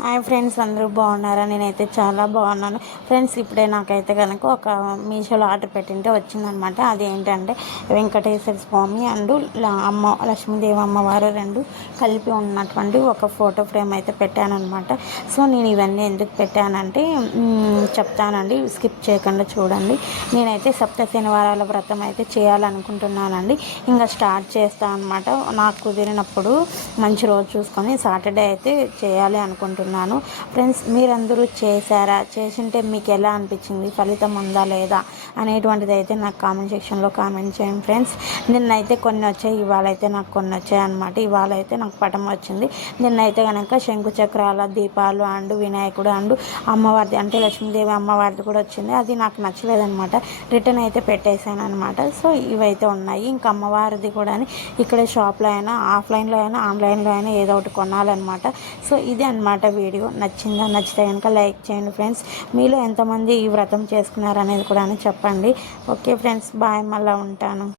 Hi friends, అందరూ బాగున్నారా? నేనైతే చాలా బాగున్నాను ఫ్రెండ్స్. ఇప్పుడే నాకైతే కనుక ఒక మీషోలో ఆర్డర్ పెట్టింటే వచ్చిందనమాట. అదేంటంటే వెంకటేశ్వర స్వామి అండ్ లక్ష్మీదేవి అమ్మవారు రెండు కలిపి ఉన్నటువంటి ఒక ఫోటో ఫ్రేమ్ అయితే పెట్టానమాట. సో నేను ఇవన్నీ ఎందుకు పెట్టానంటే చెప్తానండి, స్కిప్ చేయకుండా చూడండి. నేనైతే సప్త శనివారాల వ్రతం అయితే చేయాలనుకుంటున్నానండి. ఇంకా స్టార్ట్ చేస్తాను అనమాట. నాకు కుదిరినప్పుడు మంచి రోజు చూసుకొని సాటర్డే అయితే చేయాలి అనుకుంటున్నాను ఫ్రెండ్స్. మీరందరూ చేశారా? చేసింటే మీకు ఎలా అనిపించింది, ఫలితం ఉందా లేదా అనేటువంటిది అయితే నాకు కామెంట్ సెక్షన్లో కామెంట్ చేయండి ఫ్రెండ్స్. నిన్నైతే కొన్ని వచ్చాయి, ఇవాళ అయితే నాకు కొన్ని వచ్చాయి అనమాట. ఇవాళ అయితే నాకు పటం వచ్చింది. నిన్నైతే కనుక శంకు చక్రాల దీపాలు అండ్ వినాయకుడు అండ్ అమ్మవారిది అంటే లక్ష్మీదేవి అమ్మవారిది కూడా వచ్చింది. అది నాకు నచ్చలేదనమాట, రిటర్న్ అయితే పెట్టేశాను అనమాట. సో ఇవైతే ఉన్నాయి. ఇంకా అమ్మవారిది కూడా ఇక్కడ షాప్లో అయినా, ఆఫ్లైన్లో అయినా, ఆన్లైన్లో అయినా ఏదో ఒకటి కొనాలన్నమాట. సో ఇది అనమాట వీడియో. నచ్చితే కనుక లైక్ చేయండి ఫ్రెండ్స్. మీలో ఎంతమంది ఈ వ్రతం చేసుకున్నారు అనేది కూడా చెప్పండి. ఓకే ఫ్రెండ్స్, బాయ్, మళ్ళీ ఉంటాను.